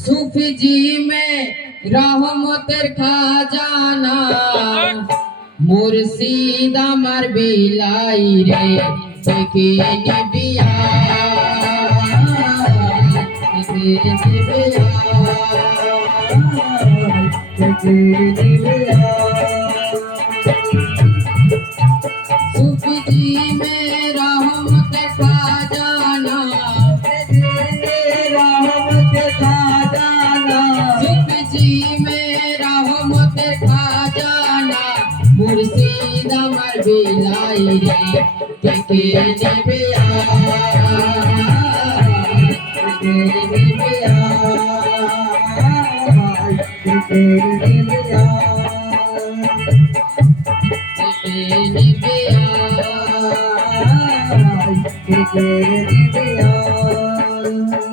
सूफी जी में रहमतेर खजाना मुर्शिद आमार बिलाई रे देखे निबिया सूफी जी में रहमतेर खजाना मुर्शिद आमार बिलाई रे के नेबे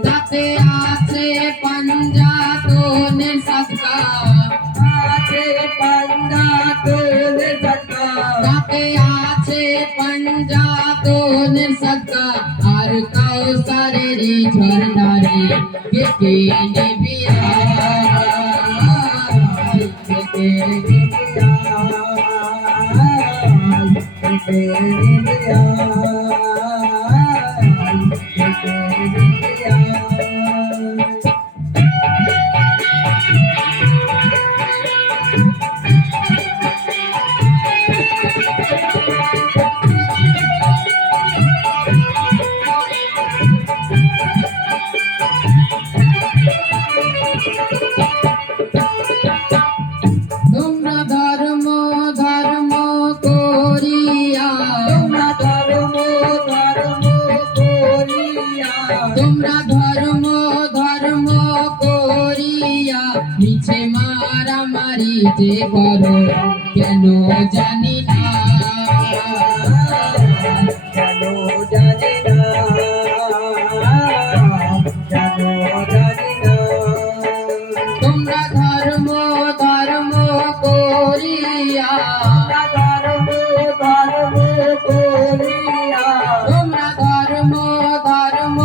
ताते आछे पंजातोनेर सदका ताते आछे पंजातोनेर सदका आर काउसारेर झरना रे के निबिया তোমরা ধর্ম ধর্ম করিয়া মিছে মারামারি যে করো কেন জানি না তোমরা ধর্ম ধর্ম করিয়া তোমরা ধর্ম ধর্ম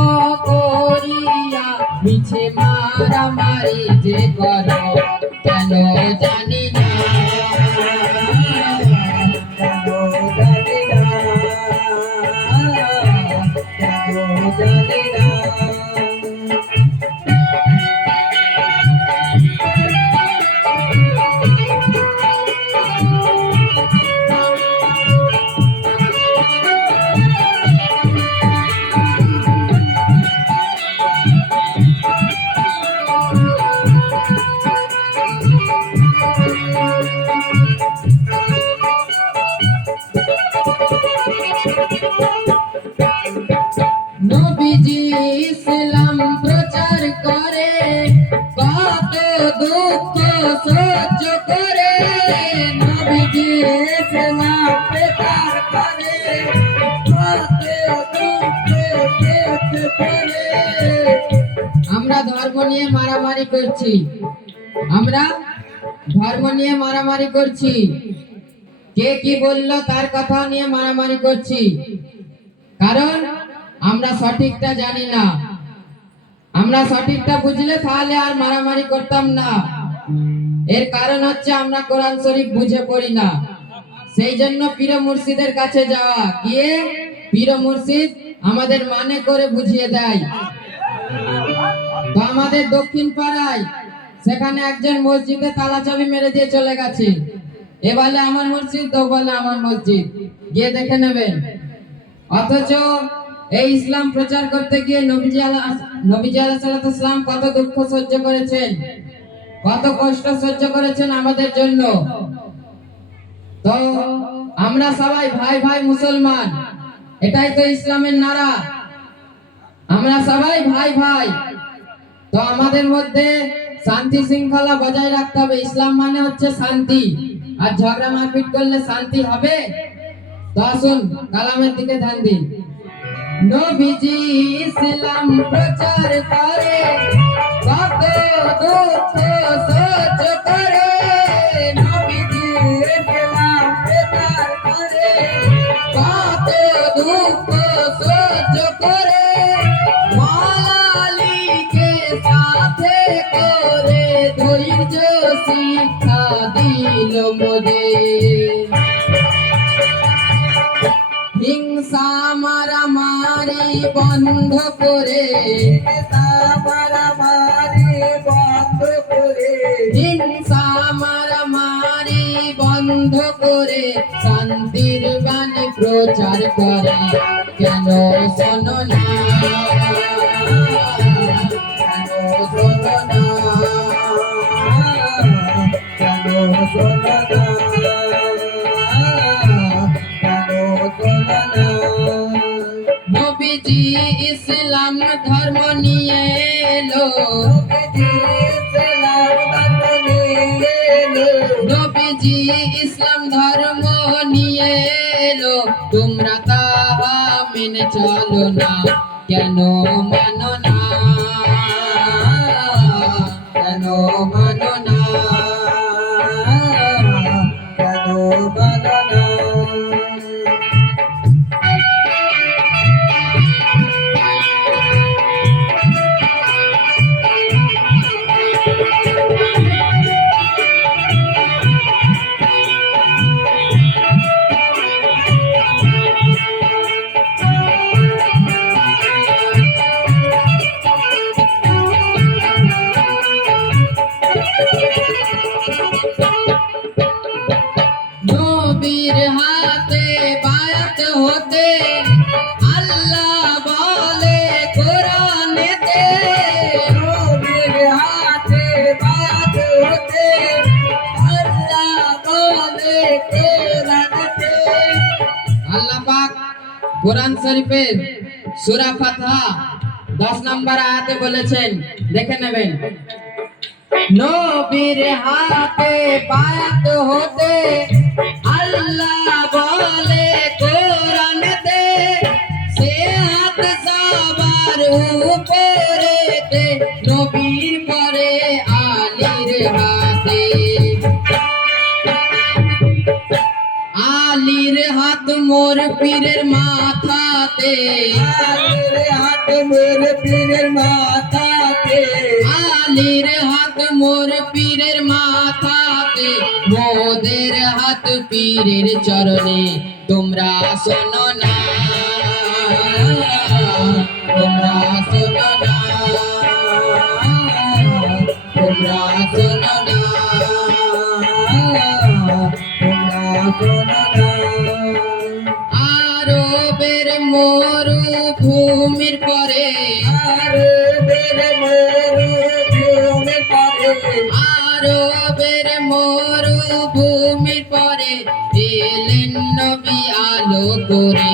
করিয়া মিছে মারামারি যে করো কেন জানি না নবীজি ইসলাম প্রচার করে কত দুঃখ সহ্য করে নবীজি ইসলাম প্রচার করে কত দুঃখ সহ্য করে আমরা ধর্ম নিয়ে মারামারি করছি কে কি বললো তার কথা নিয়ে মারামারি করছি কারণ আমরা সঠিকটা জানি না আমরা সঠিকটা বুঝলে তাহলে আর মারামারি করতাম না এর কারণ হচ্ছে আমরা কোরআন শরীফ বুঝে পড়ি না সেই জন্য পীর মুর্শিদের কাছে যাওয়া গিয়ে পীর মুর্শিদ আমাদের মানে করে বুঝিয়ে দেয় তো আমাদের দক্ষিণ পাড়ায় সেখানে একজন মসজিদে তালা চাবি মেরে দিয়ে চলে গেছে এ বলে আমার মসজিদ তো বলে আমার মসজিদ গিয়ে দেখে নেবেন অথচ এই ইসলাম প্রচার করতে গিয়ে নবীজি আলাইহিস সালাম কত দুঃখ সহ্য করেছেন কত কষ্ট সহ্য করেছেন আমাদের জন্য তো আমরা সবাই ভাই ভাই মুসলমান এটাই তো ইসলামের নারা আমরা সবাই ভাই ভাই তো আমাদের মধ্যে শান্তি শৃঙ্খলা বজায় রাখতে হবে ইসলাম মানে হচ্ছে শান্তি আর ঝগড়া মারপিট করলে শান্তি হবে তো আসুন কালামের দিকে ধ্যান দিন নবীজি ইসলাম প্রচার করে কত দুঃখ সহ্য করে নবীজি ইসলাম প্রচার করে কত দুঃখ সহ্য করে মাওলা আলীকে বন্ধ করে, হিংসা মারামারি বন্ধ করে, হিংসা মারামারি বন্ধ করে শান্তির বাণী প্রচার করে। কেন শোনো না, কেন শোনো না, কেন শোনো না, কেন শোনো না। নবীজি ইসলাম ধর্ম নিয়ে এলো, নবীজি ইসলাম ধর্ম নিয়ে এলো, নবীজি ইসলাম ধর্ম নিয়ে এলো, তোমরা তাহা মেনে চলো না। কেন মানো না, কেন মানো না, কেন মানো না। নবীর হাতে বায়াত হতে আল্লাহ বলে কোরআনেতে, নবীর হাতে বায়াত হতে আল্লাহ বলে কোরআনেতে। আল্লাহ পাক কোরআন শরীফের সূরা ফাতিহা 10 নম্বর আয়াতে বলেছেন, দেখে নেবেন। নবীর হাতে বায়াত হতে আল্লাহ বলে কোরআনেতে, সে হাত সবার উপরেতে, নবীর পরে আলীর হাতে। আলীর হাত মোর পীরের মাথাতে, আলীর হাত মোর পীরের মাথাতে, আলীর হাত মোর পীরের মাথাতে, মোদের হাত পীরের চরণে। তোমরা শোনো না, তোমরা শোনো না, তোমরা শোনো না, তোমরা শোনো না। আরবের মরুভূমির পরে, আরবের মরুভূমির পরে, আরবের মরুভূমির পরে এলেন নবী আলো করে।